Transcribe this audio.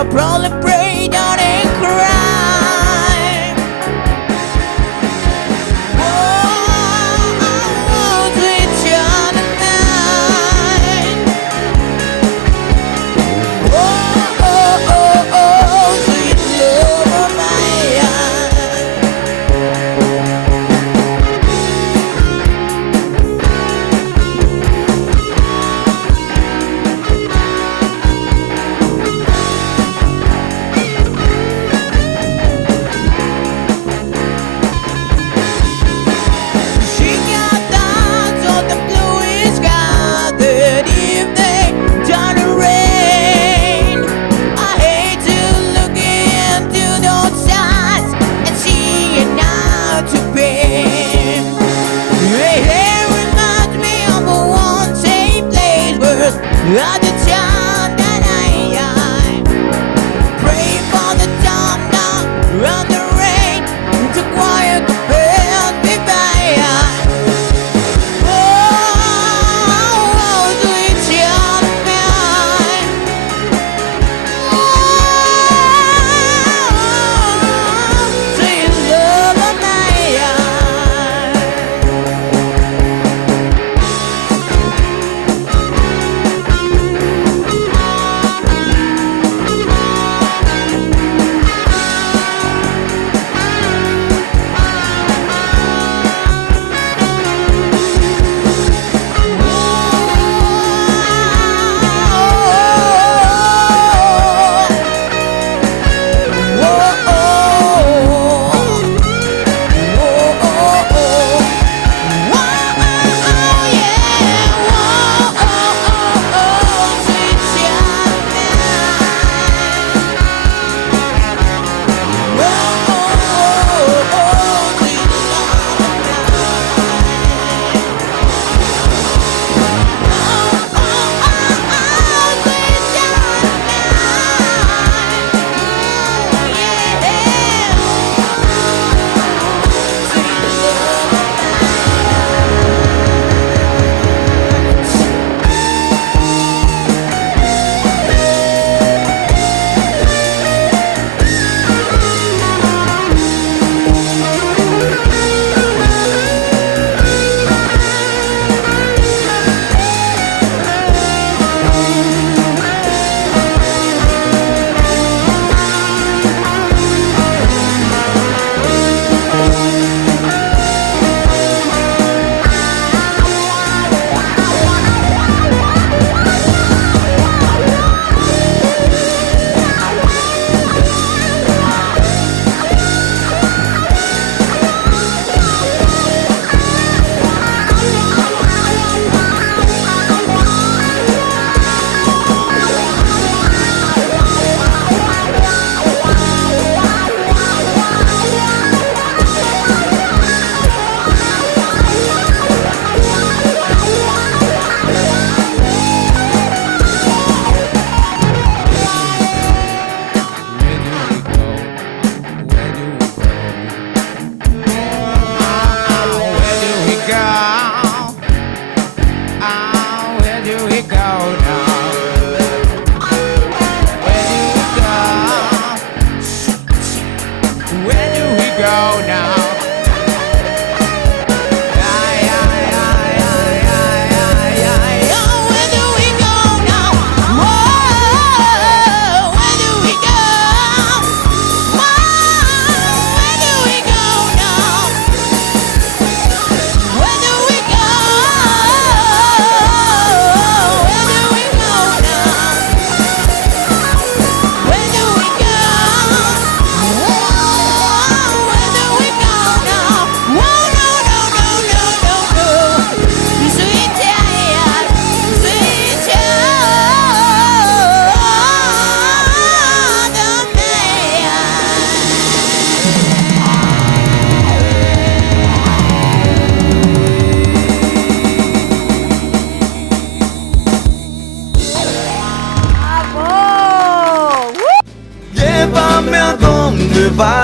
I'll probably break down and cry. Oh, sweet child of mine. Oh, sweet love of mine. She got dogs on the bluest sky that evening down the rain. I hate to look into those eyes and see it now to pain. It reminds me of a one safe place where at the time that I pray for the thunder and the rain to quiet the bells behind. Oh, sweet child of mine. Oh, sweet love of mine. Llévame a donde vas.